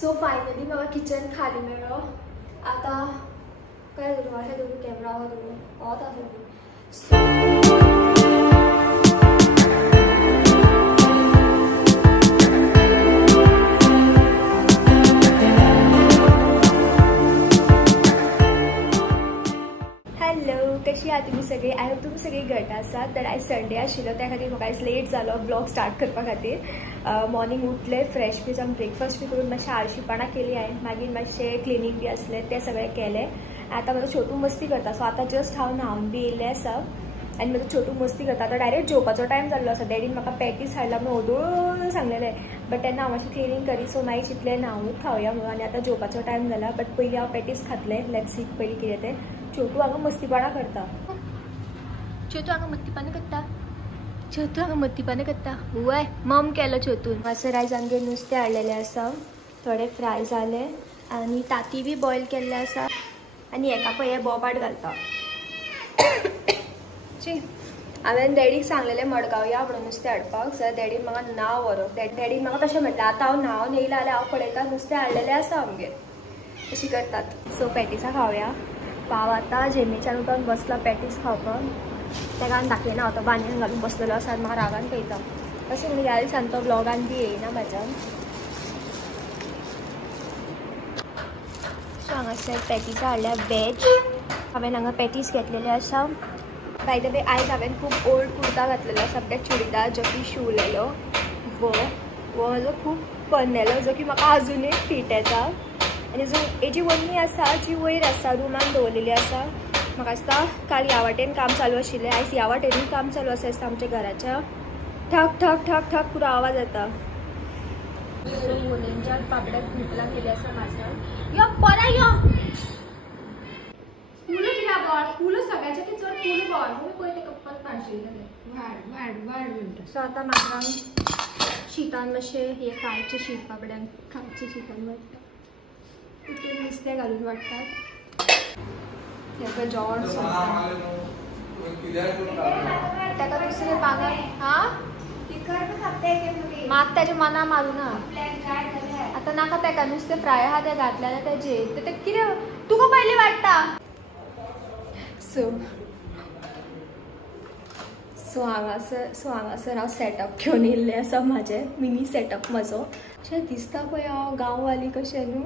So finally म्हाका kitchen खाली मेळ्ळो. आता काय करूं, हे दवरूं कॅमेरा हो दवरूं होच आसा. हॅलो, कशी आहात तुम्ही सगळे? आय होप तुम्ही सगळी घट आसात. तर आयज संडे आशिल्लो त्या खातीर म्हाका आयज लेट जालो ब्लॉग स्टार्ट करपा खातीर. मॉर्निंग उठले, फ्रेश बी जावन ब्रेकफास्ट बी करून मातशें आळशीपणां केली हांवें. मागीर मातशें क्लिनींग बी आसलें तें सगळें केलें. आतां म्हाजो छोटू मस्ती करता, सो आतां जस्ट हांव न्हावन बी येयल्लें आसा आनी म्हाजो छोटू मस्ती करता. आतां डायरेक्ट जेवपाचो टायम जाल्लो आसा. डॅडीन म्हाका पॅटीस हाडला म्हणून ओदोळ सांगलेलें, बट तेन्ना हांव मातशें क्लिनींग करी, सो मागीर चिंतलें न्हावूच खावया म्हणून. आनी आतां जेवपाचो टायम जाला, बट पयलीं हांव पॅटीस खातलें. लेट्स सी पयलीं कितें तें. छोटू हांगा मस्तीपणां करता. छोटू हांगा मस्तीपणां करता. छोटू हांगा मस्तीपणां करता. वय मम केलो छोटून. मातशें आयज आमगेर नुस्तें हाडलेलें आसा, थोडें फ्राय जालें आनी ताती बी बॉयल केल्ले आसा. आनी हेका पळय हे बोबाट घालता. हांवें डॅडीक सांगलेलें मडगांव या म्हणून नुस्तें हाडपाक, जाल्यार डॅडीन म्हाका नांव व्हरप. डॅडीन म्हाका तशें म्हटलें आतां हांव न्हावन येयलां जाल्यार हांव पळयता नुस्तें हाडलेलें आसा आमगेर. अशी करतात. सो पॅटिसां खावया. पाव आतां जेमीच्यान उठोन बसला पॅटीस खावपाक. तेका दाखयना हांव तो बानयन घालून बसलेलो आसा आनी म्हाका रागान पळयता. अशें म्हणून ह्या दिसान तो ब्लॉगान बी येयना म्हाज्यान. सो हांगासर पॅटिसां हाडल्या वेज. हांवें हांगा पॅटीस घेतलेले आसा. बाय द वे आयज हांवें खूब ओल्ड कुर्ता घातलेलो आसा, ब्लॅक चुडीदार जो की शिवलेलो. वो म्हाजो खूब पन्नेलो जो की म्हाका आजुनूय फीट येता. आनी जो हेजी वन्नी आसा जी वयर आसा रुमान दवरलेली आसा. म्हाका दिसता काल ह्या वाटेन काम चालू आशिल्लें, आयज ह्या वाटेनूय काम चालू आसा दिसता आमच्या घराच्या. ठक ठक ठक ठक पुरो आवाज येता. सो वोलेंच्या पापड्याक भुकला केली आसा म्हाज्या. यो बरा यो फुलं कित्याक गॉड, फुलं सगळ्याच्या ती चड फुलं गॉड म्हणून पळय ते कप्पत पाडशिल्लें वाड वाड वाड म्हणटा. सो आतां म्हाका शीतान मातशें हे काळचे शीत पापड्यांक काळचे शीतान वाडटा. तितून नुस्तें घालून वाडटात. तेका जॉड तेका दुसरें पांगण हां मात तेजे मना मारूं ना. आतां नाका तेका नुस्तें फ्राय आहा तें घातलें आनी तेजेर तें कितें तुका पयलीं वाडटा. सो हांगासर हांव सेटअप घेवन येयल्लें आसा म्हाजें. मिनी सेटअप म्हजो अशें दिसता पळय हांव गांववाली कशें न्हू.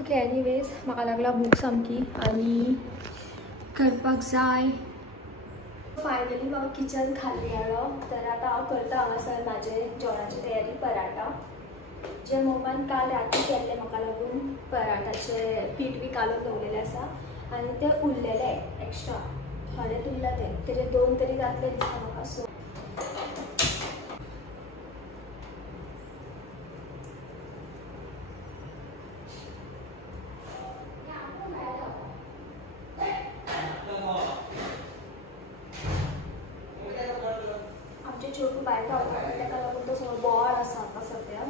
ओके एनीवेज म्हाका लागला भूक सामकी आनी करपाक जाय. फायनली म्हाका किचन खाली मेळ्ळो. तर आतां हांव करता हांगासर म्हाजें जेवणाची तयारी. पराठा जे मोमान काल राती केल्ले म्हाका लागून पराठाचें पीठ बी कालोवन दवरलेलें आसा आनी ते उरलेले एक्स्ट्रा थोडेच उरला तेजे 2 तरी जातले दिसता म्हाका. सो आमचे छोटू भायर धांवता तेका लागून तो सगळो बोवाळ आसा आतां सद्या.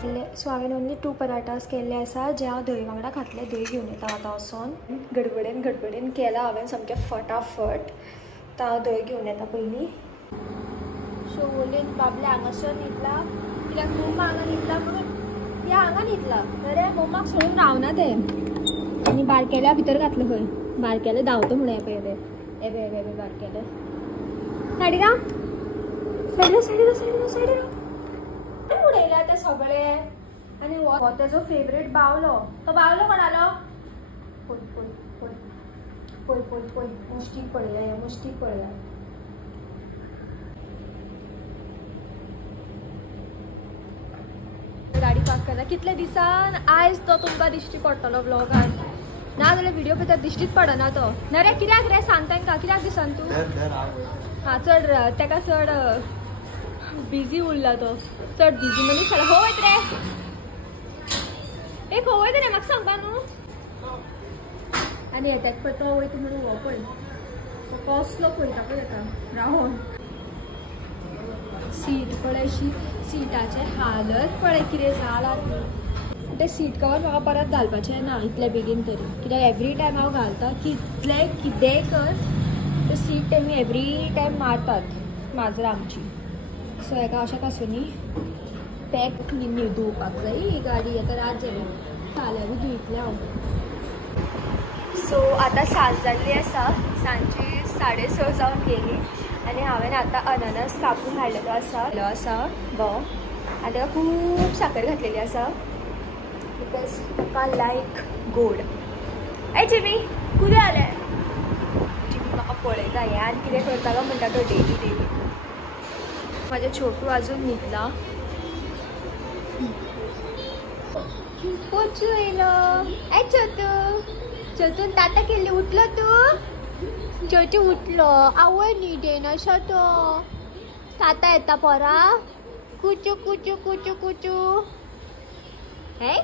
सो हांवें ओनली 2 पराठास केल्ले आसा जे हांव दही वांगडा खातले. दही घेवन येता आतां वचोन. गडबडेन केला हांवें सामकें फटाफट. तर हांव दही घेवन येता पयलीं. सो उलयन बाबले हांगासर न्हिदला कित्याक मम्मा हांगा न्हिदला म्हणून ह्या हांगा न्हिदला. अरे मम्माक सोडून रावना ते. आनी बारकेल्या भितर घातले खंय. बारकेले धांवता म्हणून हे पळय ते एबे बारकेले. सायडीन राव सायडीन उडयल्या ते सगळे. आनी हो तेजो फेवरेट बावलो. तो बावलो कोणालो. पळय मुश्टीक पळया. गाडी पार्क केला कितले दिसान. आयज तो तुमकां दिश्टी पडटलो व्लॉगान. ना जाल्यार व्हिडिओ भितर दिश्टीच पडना तो. ना रे कित्याक रे सांग तांकां कित्याक दिसान तूं. हां चड तेका चड बिजी उरला तो. चड बिजी मनीस जाला. खंय वयत रे. ए खंय वयत रे म्हाका सांगपा न्हू. आनी हेट्याक पळय तो वयता म्हणून हो पळय कसलो पळयता पळय ताका रावन. सीट पळय सीटाचे हालत पळय कितें जाला ती. ते सीट कवर म्हाका परत घालपाचें ना इतले बेगीन तरी. कित्याक एवरी टायम हांव घालता कितेंय कर ते सीट तेमी एवरी टायम मारतात माजरां आमची. सो हेका अशें आसूनी पॅक धुवपाक जाय ही गाडी. आतां रात जाली फाल्यां बी धुयतलें हांव. सो आतां सांज जाल्ली आसा. सांजची 6:30 जावन गेली. आनी हांवें आतां अननस कापून हाडलेलो आसा बो. आनी ताका खूब साखर घातलेली आसा बिकॉज म्हाका लायक गोड. ए जिमी कुदें जालें. जिमी म्हाका पळयता हें आनी कितें करता काय म्हणटा तो डेली. म्हाजें छोटू आजून न्हिदला. पोचू येयलो. ए छोटून ताता केल्ली उठलो तूं. छोटू उठलो. आवय न्हिदेन आसा तो. ताता येता पोरा. कुचू हे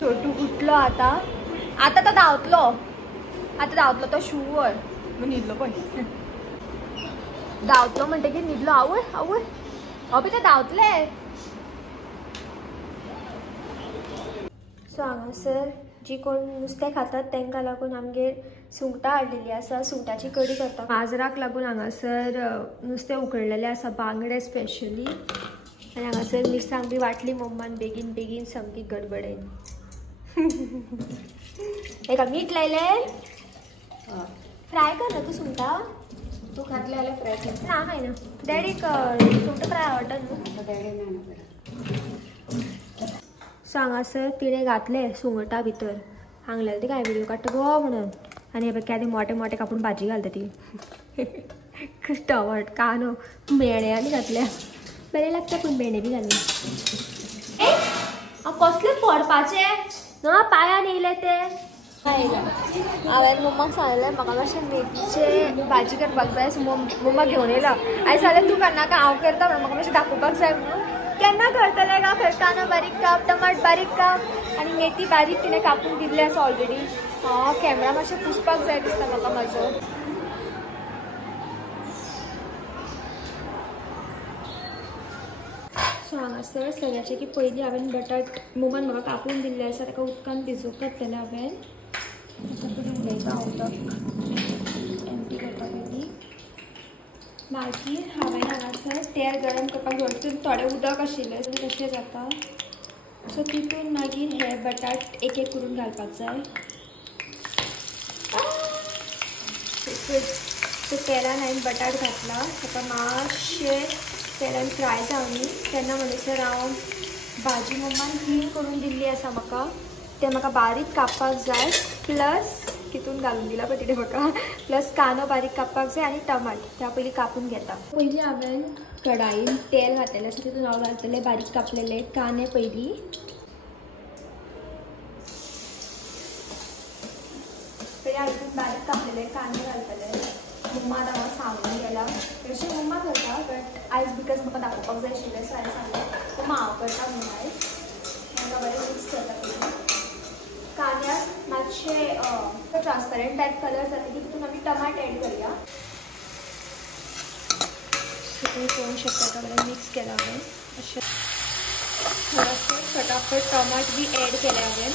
छोटू उठलो आता तो धांवतलो तो शुवर न्हिदलो पळय. धांवतलो म्हणटकीर न्हिदलो. आवय अबे ते धांवतले. सो हांगासर जी कोण नुस्तें खातात तांकां लागून आमगेर सुंगटां हाडलेली आसा. सुंगटाची कडी करता. माजराक लागून हांगासर नुस्तें उकडलेलें आसा बांगडे स्पेशली. आनी हांगासर मिरसांग बी वाटली मम्मान बेगीन सामकी गडबडेन. एका मीठ लायलें. फ्राय कर ना तूं सुंगटां. तू खातले जाल्यार फ्राय कर. ना खायना. डॅडीक सुंगटां फ्राय आवडटा न्हू. सो हांगासर तिणें घातले सुंगटां भितर. हांगलेले ती काय व्हिडिओ काडटा गो म्हणून. आनी हे पळय मोटे कापून भाजी घालता ती. टमाट कांदो भेंडे आनी घातल्या. बरें लागता पूण भेंडे बी घालून. कसले फोडपाचे ना पांयान येयले ते. हांवें मम्माक सांगलें म्हाका मातशें मेथीचे भाजी करपाक जाय. सो मम्मा घेवन येयला. हांवें सांगलें तूं करनाका हांव करता म्हणून म्हाका मातशें दाखोवपाक जाय म्हणून. केन्ना करतले गा. खंय कांदो बारीक काप टमाट बारीक काप आनी मेथी बारीक तिणें कापून दिल्ली आसा ऑलरेडी. कॅमेरा मातशें पुसपाक जाय दिसता म्हाका म्हाजो. सो हांगासर सगळ्याचे की पयलीं हांवें बटाट मम्मान म्हाका कापून दिल्ले आसा ताका उदकान भिजोवंक घातलेलें हांवें. उडयता उदक एमटी करपा पयलीं. मागीर हांवें हांगासर तेल गरम करपाक दवरलें. थोडें उदक आशिल्लें सो तशें जाता. सो तितून मागीर हे बटाट एक करून घालपाक जाय. सो तेलान हांवें बटाट घातला. ताका मातशें तेलान फ्राय जावनी तेन्ना म्हणसर हांव भाजी मम्मान क्लीन करून दिल्ली आसा म्हाका. ते म्हाका बारीक कापपाक जाय. प्लस तितून घालून दिला पळय तिणें म्हाका. प्लस कांदो बारीक कापपाक जाय आनी टमाट त्या पयलीं कापून घेता. पयलीं हांवें कढाईन तेल घातलेलें आसा तितून हांव घालतले बारीक कापलेले कांदे पयलीं. हांवें तितून बारीक कापलेले कांदे घालतले. मम्मा आतां म्हाका सांगून गेला. तशें मम्मा करता बट आयज बिकॉज म्हाका दाखोवपाक जाय आशिल्लें सो हांवें सांगलें मम्मा हांव करता म्हणून आयज. म्हाका बरें मिक्स करता पयलीं. कांद्याक मातशें ट्रान्सपरंट टायप कलर जातकीर तितून आमी टमाट एड करूया. सो तुम्ही पळोवंक शकता बरें मिक्स केला हांवें अशें. थोडंसं फटाफट टमाट बी एड केले हांवें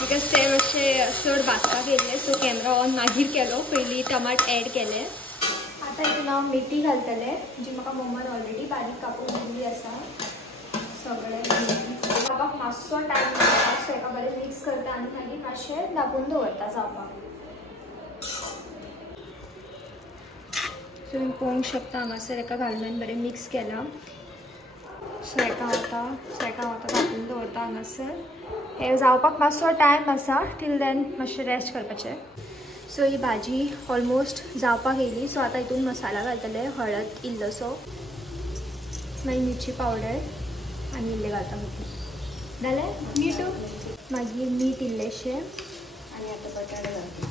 बिकॉज ते मातशें चड भाजपाक येयल्ले सो कॅमेरा ऑन मागीर केलो पयलीं टमाट एड केले आतां हितून हांव मेथी घालतलें जी म्हाका मम्मान ऑलरेडी बारीक कापून दिल्ली आसा सगळें जावपाक मातसो टायम लागता सो हेका बरें मिक्स करता आनी मागीर मातशें धांपून दवरता जावपाक सो तुमी पळोवंक शकता हांगासर हेका घालून हांवें बरें मिक्स केलां सो हेका हांव आतां धांपून दवरता हांगासर हे जावपाक मातसो टायम आसा टील देन मातशें रेस्ट करपाचें सो ही भाजी ऑलमोस्ट जावपाक येयली सो आतां हितून मसाला घालतले हळद इल्लोसो मागीर मिरची पावडर आनी इल्लें घालता मदीं जालें मीठ मागीर मीठ इल्लेशें आनी आतां बटाट घालता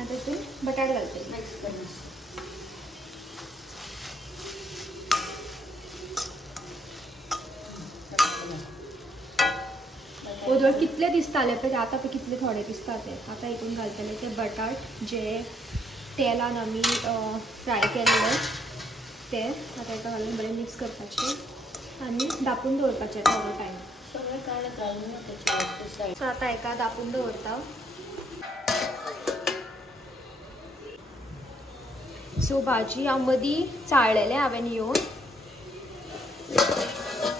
आतां हितून बटाट घालतली मिक्स करून ओदोळ कितले दिसताले पळय आतां पळय कितले थोडे दिसता ते आतां हितून घालतले ते बटाट जे तेलान आमी फ्राय केल्ले ते आतां हेका घालून बरें मिक्स करपाचें आनी धांपून दवरपाचें थोडो टायम सो आतां हेका धांपून दवरता सो भाजी हांव मदीं चाळलेलें हांवें येवन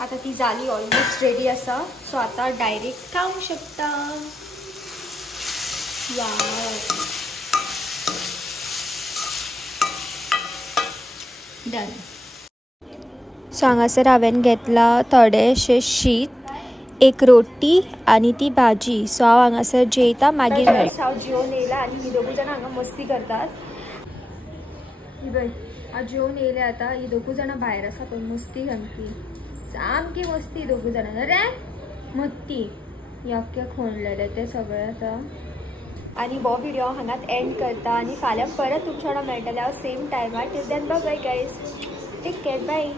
आता ती जाली ऑलमोस्ट रेडी आसा सो आता डायरेक्ट खावंक शकता वाव डन सो हांगासर हांवें घेतला थोडेशें शीत एक रोटी आनी ती भाजी सो हांव हांगासर जेयता मागीर हांव जेवून येयला आनी ही दोगूय जाणां हांगा मस्ती करतात हांव जेवून येयलें आतां ही दोगूय जाणां भायर आसा पळय मस्ती सामकी सामकी मस्ती दोगूय जाणां रे मत्ती याक्के खोणलेले ते सगळे आतां आनी हो व्हिडिओ हांगाच एंड करता आनी फाल्यां परत तुमच्या वांगडा मेळटलें हांव सेम टायमार till then bye bye guys take care bye